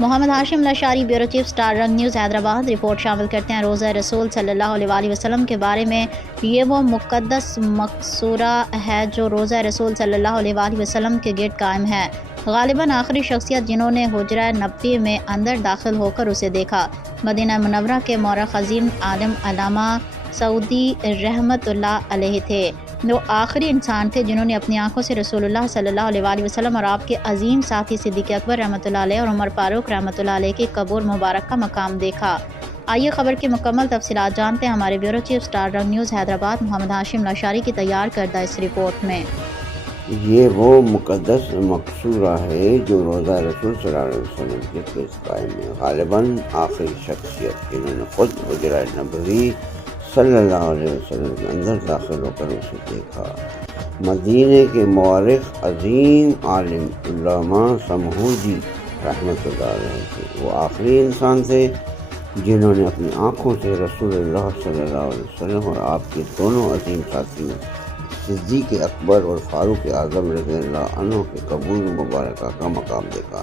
محمد ہاشم Lashari, bureau chief, star رنگ news, Hyderabad. Report شامل کرتے ہیں روضہ رسول صلی اللہ علیہ وآلہ وسلم کے بارے میں۔ یہ وہ مقدس مقصورہ ہے جو روضہ رسول صلی اللہ علیہ وآلہ وسلم کے گرد قائم ہے، غالباً آخری شخصیت جنہوں نے حجرہ نبوی میں اندر داخل ہو کر اسے دیکھا۔ مدینہ منورہ کے مورخ عالم علامہ سعودی رحمۃ اللہ علیہ تھے، وہ آخری انسان تھے جنہوں نے اپنی آنکھوں سے رسول اللہ صلی اللہ علیہ وآلہ وسلم اور آپ کے عظیم ساتھی صدیق اکبر رحمۃ اللہ علیہ اور عمر فاروق رحمۃ اللہ علیہ کی قبر مبارک کا مقام دیکھا۔ آئیے خبر کی مکمل تفصیلات جانتے ہیں ہمارے بیورو چیف، اسٹار رنگ نیوز، حیدرآباد، محمد ہاشم لاشاری کی تیار کردہ اس رپورٹ میں۔ یہ وہ مقدس مقصورہ ہے جو روضہ رسول صلی اللہ علیہ وسلم کے گرد قائم ہے، غالباً آخری شخصیت جنہوں نے خود حجرہ نبوی صلی اللہ علیہ وسلم کے اندر داخل ہو کر اسے دیکھا۔ مدینے کے مورخ عظیم عالم علامہ سمہودی رحمۃ اللہ علیہ تھے، وہ آخری انسان تھے جنہوں نے اپنی آنکھوں سے رسول اللہ صلی اللہ علیہ وسلم اور آپ کے دونوں عظیم ساتھیوں صدیق اکبر اور فاروق اعظم رضی اللہ عنہ کے قبور مبارکہ کا مقام دیکھا۔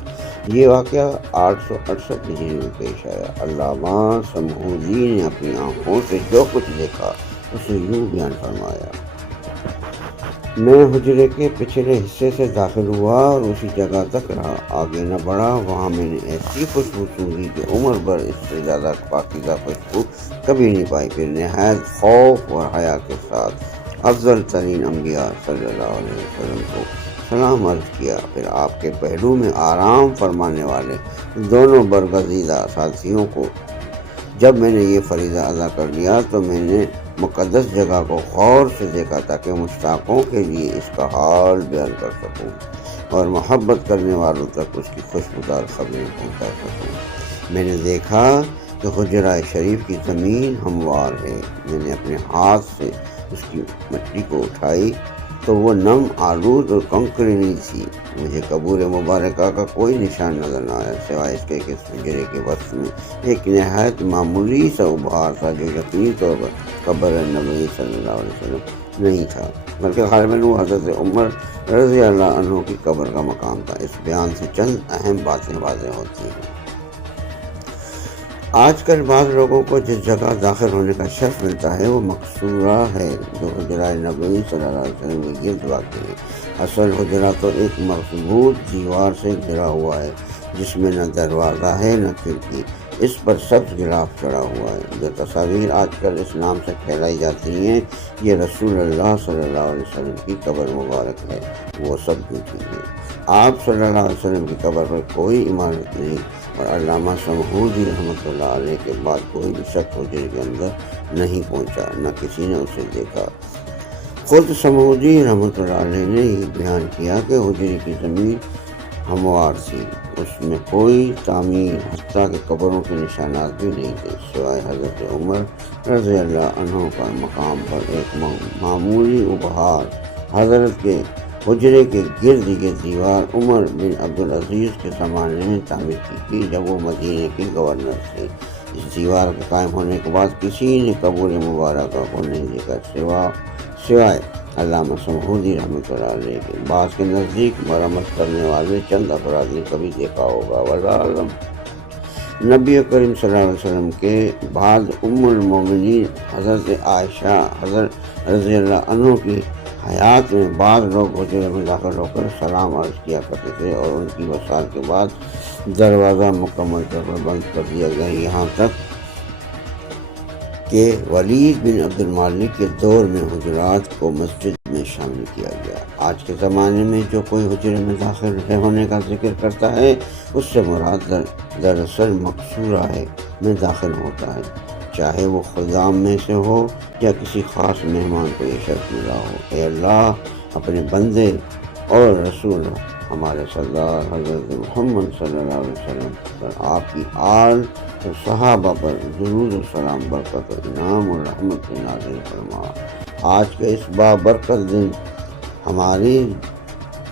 یہ واقعہ 868 ہجری میں پیش آیا۔ علامہ سمہودی نے اپنی آنکھوں سے جو کچھ دیکھا اسے یوں بیان فرمایا: میں حجرے کے پچھلے حصے سے داخل ہوا اور اسی جگہ تک رہا، آگے نہ بڑھا۔ وہاں میں نے ایسی خوشبو سونگھی کہ عمر بھر اس سے زیادہ پاکیزہ خوشبو کبھی نہیں پائی۔ پھر نہایت خوف اور حیا کے ساتھ افضل ترین انبیاء صلی اللہ علیہ وسلم کو سلام عرض کیا۔ پھر آپ کے پہلو میں آرام فرمانے والے دونوں برگزیدہ ساتھیوں کو جب میں نے یہ فریضہ ادا کر لیا تو میں نے مقدس جگہ کو غور سے دیکھا تاکہ مشتاقوں کے لیے اس کا حال بیان کر سکوں اور محبت کرنے والوں تک اس کی خوشبودار خبریں پہنچا سکوں۔ میں نے دیکھا کہ حجرہ شریف کی زمین ہموار ہے۔ میں نے اپنے ہاتھ سے اس کی مٹی کو اٹھائی تو وہ نم، آلود اور کنکریلی تھی۔ مجھے قبور مبارکہ کا کوئی نشان نظر نہ آیا سوائے اس کے کہ اس حجرے کے وسط میں ایک نہایت معمولی سا ابھار تھا جو یقینی طور پر قبر نبوی صلی اللہ علیہ وسلم نہیں تھا، بلکہ غالباً وہ حضرت عمر رضی اللہ عنہ کی قبر کا مقام تھا۔ اس بیان سے چند اہم باتیں واضح ہوتی ہیں۔ آج کل بعض لوگوں کو جس جگہ داخل ہونے کا شرف ملتا ہے وہ مقصورہ ہے جو حجرہ نبوی صلی اللہ علیہ وسلم کے گرد واقع ہے۔ اصل حجرہ تو ایک مضبوط دیوار سے گھرا ہوا ہے جس میں نہ دروازہ ہے نہ کھڑکی، اس پر سبز غلاف چڑھا ہوا ہے۔ جو تصاویر آج کل اس نام سے پھیلائی جاتی ہیں یہ رسول اللہ صلی اللہ علیہ وسلم کی قبر مبارک ہے، وہ سب جھوٹی ہے۔ آپ صلی اللہ علیہ وسلم کی قبر پر کوئی عمارت نہیں، اور علامہ سمہودی رحمۃ اللہ علیہ کے بعد کوئی بھی شخص حجرے کے اندر نہیں پہنچا، نہ کسی نے اسے دیکھا۔ خود سمہودی رحمۃ اللہ علیہ نے یہ بیان کیا کہ حجرے کی زمین ہموار تھی، اس میں کوئی تعمیر حتیٰ کہ قبروں کے نشانات بھی نہیں تھے سوائے حضرت عمر رضی اللہ عنہ کا مقام پر ایک معمولی ابہار۔ حضرت کے حجرے کے گرد یہ دیوار عمر بن عبدالعزیز کے زمانے میں تعمیر کی گئی جب وہ مدینے کے گورنر تھے۔ اس دیوار کے قائم ہونے کے بعد کسی نے قبور مبارکہ کو نہیں دیکھا سوائے علامہ سمہودی رحمۃ اللہ علیہ کے۔ بعض کے نزدیک مرمت کرنے والے چند افراد نے کبھی دیکھا ہوگا، واللہ اعلم۔ نبی کریم صلی اللہ علیہ وسلم کے بعد ام المومنین حضرت عائشہ حضرت رضی اللہ عنہ کی حیات میں بعض لوگ حجرے میں داخل ہو کر سلام عرض کیا کرتے تھے اور ان کی وصال کے بعد دروازہ مکمل طور پر بند کر دیا گیا، یہاں تک کہ ولید بن عبد المالک کے دور میں حجرات کو مسجد میں شامل کیا گیا۔ آج کے زمانے میں جو کوئی حجرے میں داخل ہونے کا ذکر کرتا ہے اس سے مراد دراصل مقصورہ ہے میں داخل ہوتا ہے، چاہے وہ خدام میں سے ہو یا کسی خاص مہمان کو یہ شرف ملا ہو۔ اے اللہ، اپنے بندے اور رسول ہمارے سردار حضرت محمد صلی اللہ علیہ وسلم پر، آپ کی آل اور صحابہ پر درود و سلام، برکت و انعام اور رحمت نازل فرما۔ آج کے اس بابرکت دن ہماری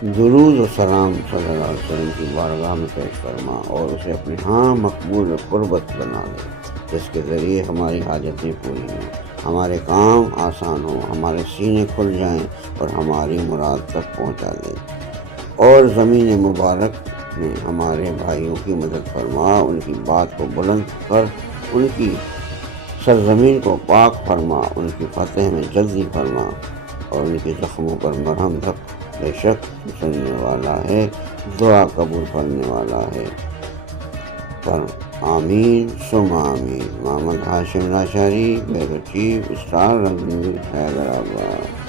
درود و سلام صلی اللہ علیہ وسلم کی بارگاہ میں پیش فرما اور اسے اپنے ہاں مقبول قربت بنا دے، جس کے ذریعے ہماری حاجتیں پوری ہوں، ہمارے کام آسان ہوں، ہمارے سینے کھل جائیں اور ہماری مراد تک پہنچا دے، اور زمین مبارک میں ہمارے بھائیوں کی مدد فرما، ان کی بات کو بلند کر ان کی سرزمین کو پاک فرما، ان کی فتح میں جلدی فرما اور ان کے زخموں پر مرہم رکھ۔ بے شک تو سننے والا ہے، دعا قبول کرنے والا ہے۔ پر آمین ثم آمین۔ محمد ہاشم ناشاری، بیورو چیف، اسٹار رنگ نیوز، حیدرآباد۔